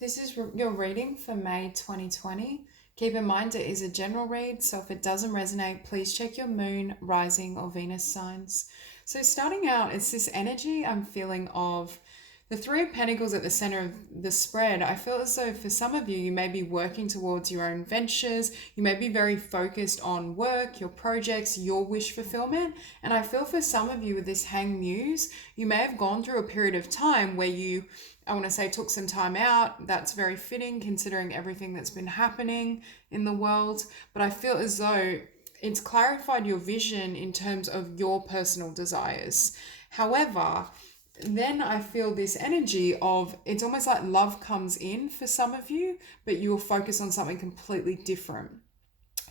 This is your reading for May 2020. Keep in mind it is a general read, so if it doesn't resonate, please check your moon, rising, or Venus signs. So starting out, it's this energy I'm feeling of the Three of Pentacles at the center of the spread. I feel as though for some of you, you may be working towards your own ventures. You may be very focused on work, your projects, your wish fulfillment. And I feel for some of you with this Hang Muse, you may have gone through a period of time where you, I want to say, took some time out. That's very fitting considering everything that's been happening in the world. But I feel as though it's clarified your vision in terms of your personal desires. However, then I feel this energy of it's almost like love comes in for some of you, but you'll focus on something completely different.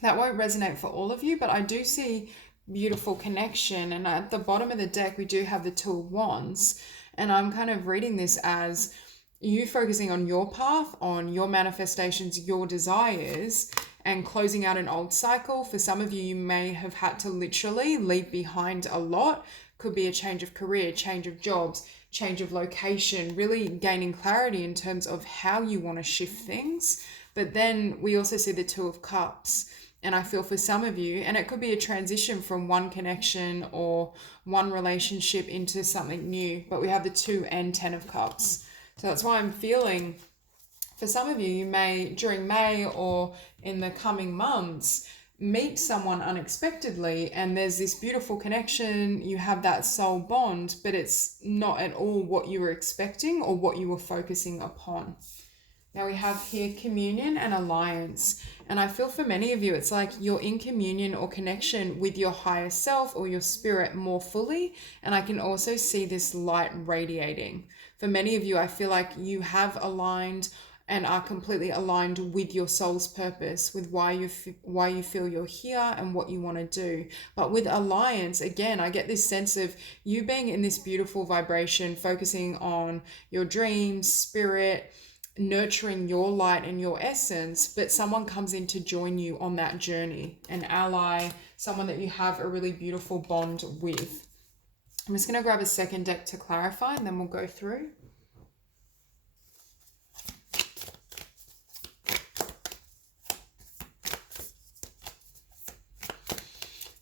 That won't resonate for all of you, but I do see beautiful connection. And at the bottom of the deck, we do have the Two of Wands. And I'm kind of reading this as you focusing on your path, on your manifestations, your desires, and closing out an old cycle. For some of you, you may have had to literally leave behind a lot. Could be a change of career, change of jobs, change of location, really gaining clarity in terms of how you want to shift things. But then we also see the Two of Cups. And I feel for some of you, and it could be a transition from one connection or one relationship into something new, but we have the Two and Ten of Cups. So that's why I'm feeling for some of you, you may, during May or in the coming months, meet someone unexpectedly and there's this beautiful connection, you have that soul bond, but it's not at all what you were expecting or what you were focusing upon. Now we have here communion and alliance. And I feel for many of you, it's like you're in communion or connection with your higher self or your spirit more fully. And I can also see this light radiating. For many of you, I feel like you have aligned and are completely aligned with your soul's purpose, with why you feel you're here and what you want to do. But with alliance, again, I get this sense of you being in this beautiful vibration, focusing on your dreams, spirit, nurturing your light and your essence, but someone comes in to join you on that journey, an ally, someone that you have a really beautiful bond with. I'm just going to grab a second deck to clarify and then we'll go through.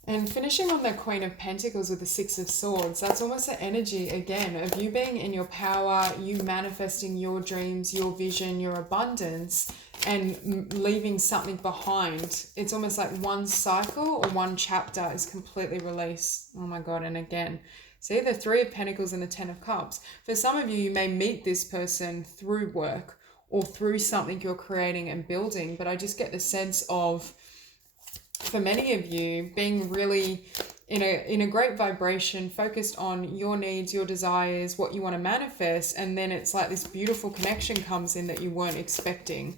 And finishing on the Queen of Pentacles with the Six of Swords, that's almost the energy, again, of you being in your power, you manifesting your dreams, your vision, your abundance, and leaving something behind. It's almost like one cycle or one chapter is completely released. Oh my God, and again, see the Three of Pentacles and the Ten of Cups. For some of you, you may meet this person through work or through something you're creating and building, but I just get the sense of, for many of you, being really in a great vibration, focused on your needs, your desires, what you want to manifest, and then it's like this beautiful connection comes in that you weren't expecting.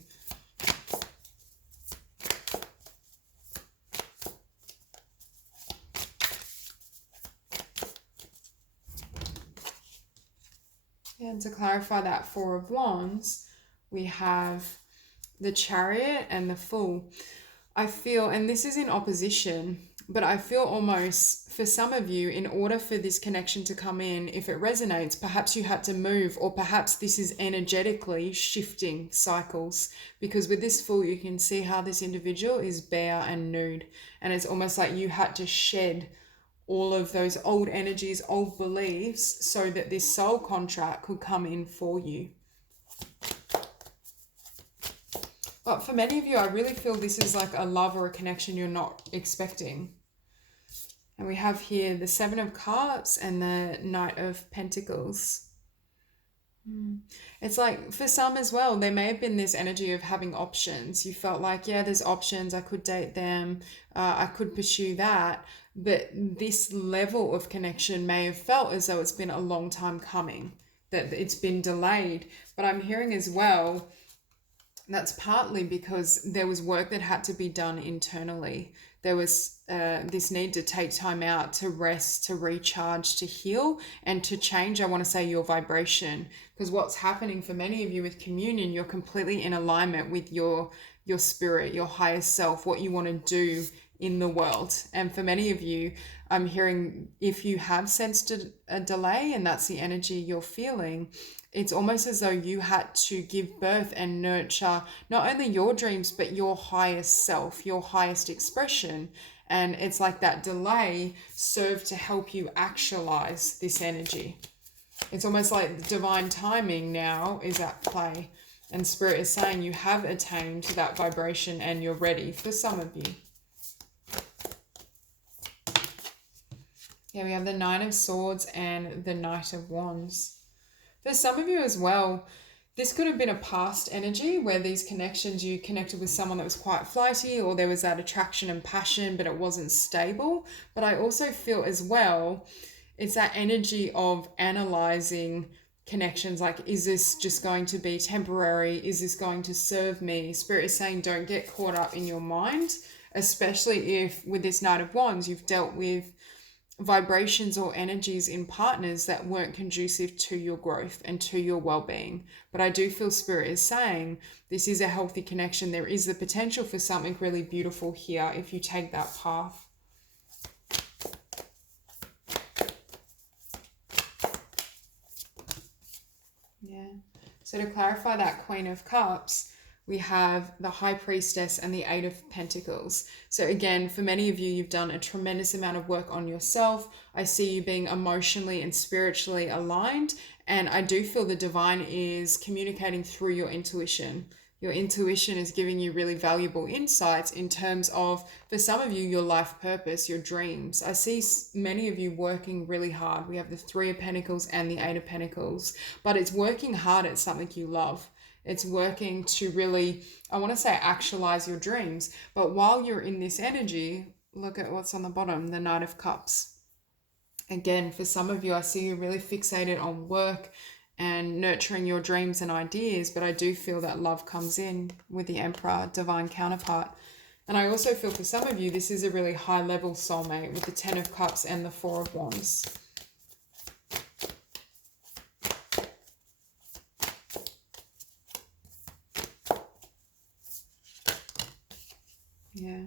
And to clarify that Four of Wands, we have the Chariot and the Fool. I feel, and this is in opposition, but I feel almost for some of you, in order for this connection to come in, if it resonates, perhaps you had to move, or perhaps this is energetically shifting cycles. Because with this Fool, you can see how this individual is bare and nude. And it's almost like you had to shed all of those old energies, old beliefs, so that this soul contract could come in for you. But for many of you, I really feel this is like a love or a connection you're not expecting. And we have here the Seven of Cups and the Knight of Pentacles. It's like for some as well, there may have been this energy of having options. You felt like, yeah, there's options. I could date them. I could pursue that. But this level of connection may have felt as though it's been a long time coming, that it's been delayed. But I'm hearing as well, that's partly because there was work that had to be done internally. There was this need to take time out to rest, to recharge, to heal, and to change, I want to say, your vibration. Because what's happening for many of you with communion, you're completely in alignment with your spirit, your higher self, what you want to do in the world. And for many of you, I'm hearing if you have sensed a delay and that's the energy you're feeling, it's almost as though you had to give birth and nurture not only your dreams, but your highest self, your highest expression. And it's like that delay served to help you actualize this energy. It's almost like divine timing now is at play. And Spirit is saying you have attained that vibration and you're ready for some of you. Yeah, we have the Nine of Swords and the Knight of Wands. For some of you as well, this could have been a past energy where these connections, you connected with someone that was quite flighty, or there was that attraction and passion, but it wasn't stable. But I also feel as well, it's that energy of analyzing connections. Like, is this just going to be temporary? Is this going to serve me? Spirit is saying don't get caught up in your mind, especially if with this Knight of Wands, you've dealt with vibrations or energies in partners that weren't conducive to your growth and to your well-being. But I do feel Spirit is saying this is a healthy connection. There is the potential for something really beautiful here if you take that path. Yeah. So to clarify that Queen of Cups, we have the High Priestess and the Eight of Pentacles. So again, for many of you, you've done a tremendous amount of work on yourself. I see you being emotionally and spiritually aligned. And I do feel the divine is communicating through your intuition. Your intuition is giving you really valuable insights in terms of, for some of you, your life purpose, your dreams. I see many of you working really hard. We have the Three of Pentacles and the Eight of Pentacles, but it's working hard at something you love. It's working to really, I want to say, actualize your dreams. But while you're in this energy, look at what's on the bottom, the Knight of Cups. Again, for some of you, I see you really fixated on work and nurturing your dreams and ideas, but I do feel that love comes in with the Emperor, divine counterpart. And I also feel for some of you, this is a really high level soulmate with the Ten of Cups and the Four of Wands. Yeah.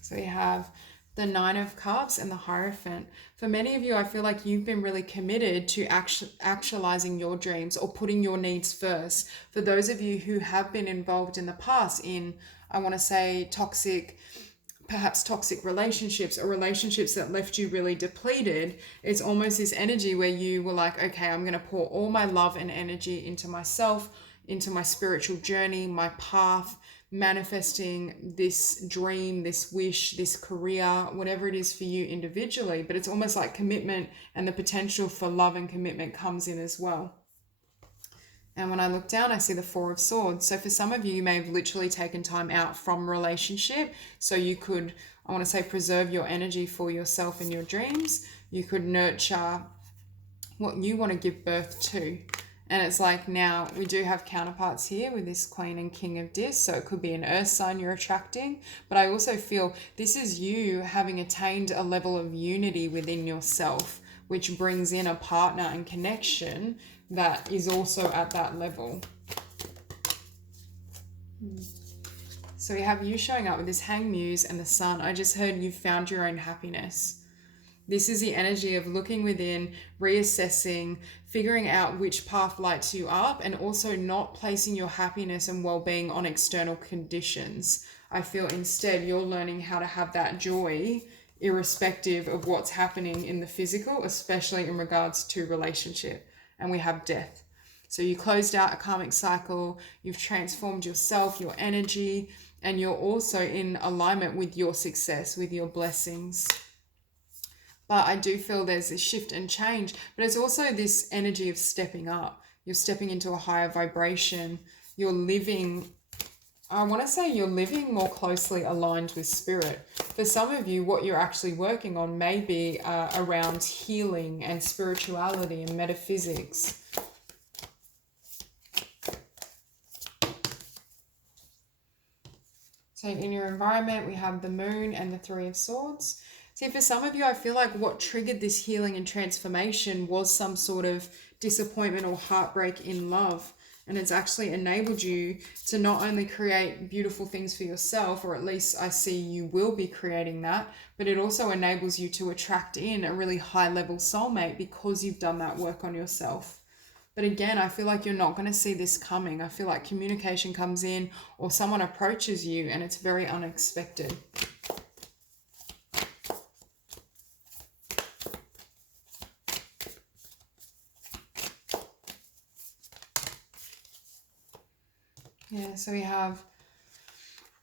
So we have the Nine of Cups and the Hierophant. For many of you, I feel like you've been really committed to actualizing your dreams or putting your needs first. For those of you who have been involved in the past in, I want to say, perhaps toxic relationships or relationships that left you really depleted, it's almost this energy where you were like, okay, I'm going to pour all my love and energy into myself, into my spiritual journey, my path, manifesting this dream, this wish, this career, whatever it is for you individually. But it's almost like commitment and the potential for love and commitment comes in as well. And when I look down, I see the Four of Swords. So for some of you, you may have literally taken time out from relationship so you could, I want to say, preserve your energy for yourself and your dreams. You could nurture what you want to give birth to. And it's like, now we do have counterparts here with this Queen and King of Discs. So it could be an earth sign you're attracting. But I also feel this is you having attained a level of unity within yourself, which brings in a partner and connection that is also at that level. So we have you showing up with this Hanged Muse and the Sun. I just heard you've found your own happiness. This is the energy of looking within, reassessing, figuring out which path lights you up, and also not placing your happiness and well-being on external conditions. I feel instead you're learning how to have that joy irrespective of what's happening in the physical, especially in regards to relationship. And we have death. So you closed out a karmic cycle, you've transformed yourself, your energy, and you're also in alignment with your success, with your blessings. But I do feel there's a shift and change, but it's also this energy of stepping up. You're stepping into a higher vibration. You're living, I want to say you're living more closely aligned with spirit. For some of you, what you're actually working on may be around healing and spirituality and metaphysics. So in your environment, we have the Moon and the Three of Swords. See, for some of you, I feel like what triggered this healing and transformation was some sort of disappointment or heartbreak in love. And it's actually enabled you to not only create beautiful things for yourself, or at least I see you will be creating that, but it also enables you to attract in a really high level soulmate because you've done that work on yourself. But again, I feel like you're not going to see this coming. I feel like communication comes in or someone approaches you and it's very unexpected. Yeah, so we have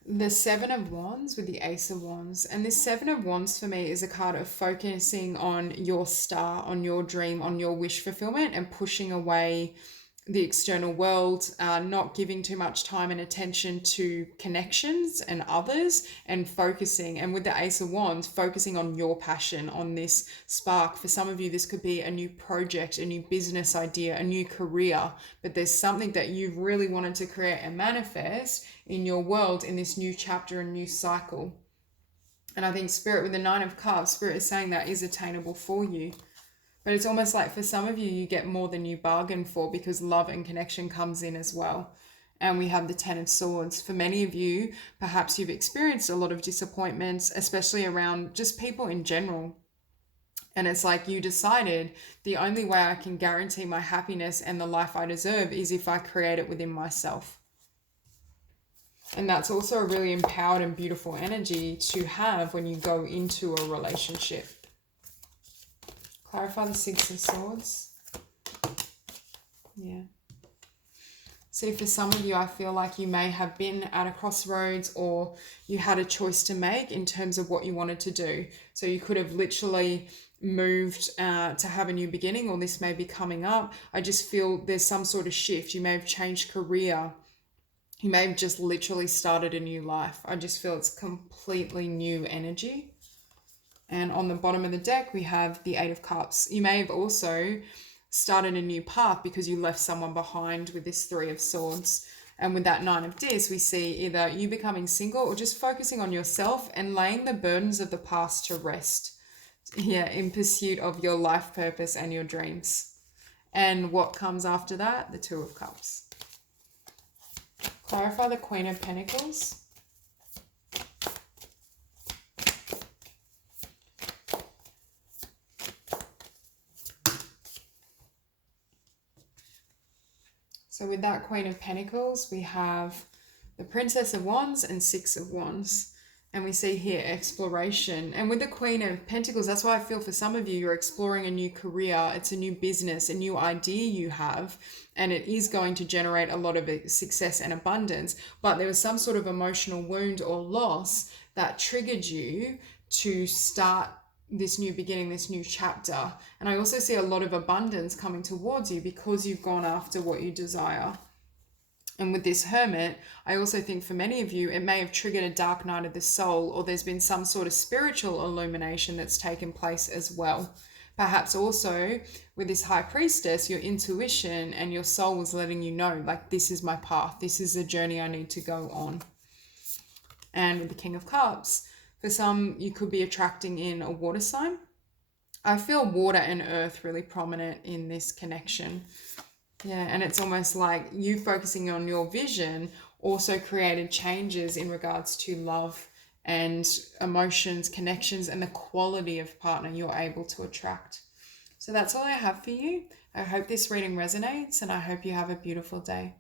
the Seven of Wands with the Ace of Wands. And this Seven of Wands for me is a card of focusing on your star, on your dream, on your wish fulfillment, and pushing away the external world, not giving too much time and attention to connections and others, and focusing, and with the Ace of Wands, focusing on your passion, on this spark. For some of you, this could be a new project, a new business idea, a new career, but there's something that you've really wanted to create and manifest in your world in this new chapter and new cycle. And I think Spirit, with the Nine of Cups, Spirit is saying that is attainable for you. But it's almost like for some of you, you get more than you bargain for because love and connection comes in as well. And we have the Tenant Swords. For many of you, perhaps you've experienced a lot of disappointments, especially around just people in general. And it's like you decided the only way I can guarantee my happiness and the life I deserve is if I create it within myself. And that's also a really empowered and beautiful energy to have when you go into a relationship. Clarify the Six of Swords. Yeah. See, for some of you, I feel like you may have been at a crossroads or you had a choice to make in terms of what you wanted to do. So you could have literally moved to have a new beginning, or this may be coming up. I just feel there's some sort of shift. You may have changed career. You may have just literally started a new life. I just feel it's completely new energy. And on the bottom of the deck, we have the Eight of Cups. You may have also started a new path because you left someone behind with this Three of Swords. And with that Nine of Discs, we see either you becoming single or just focusing on yourself and laying the burdens of the past to rest. Yeah, in pursuit of your life purpose and your dreams. And what comes after that? The Two of Cups. Clarify the Queen of Pentacles. So with that Queen of Pentacles, we have the Princess of Wands and Six of Wands. And we see here exploration. And with the Queen of Pentacles, that's why I feel for some of you, you're exploring a new career. It's a new business, a new idea you have. And it is going to generate a lot of success and abundance. But there was some sort of emotional wound or loss that triggered you to start this new beginning, this new chapter. And I also see a lot of abundance coming towards you because you've gone after what you desire. And with this Hermit, I also think for many of you, it may have triggered a dark night of the soul, or there's been some sort of spiritual illumination that's taken place as well. Perhaps also with this High Priestess, your intuition and your soul was letting you know, like, this is my path. This is the journey I need to go on. And with the King of Cups, for some, you could be attracting in a water sign. I feel water and earth really prominent in this connection. Yeah, and it's almost like you focusing on your vision also created changes in regards to love and emotions, connections, and the quality of partner you're able to attract. So that's all I have for you. I hope this reading resonates, and I hope you have a beautiful day.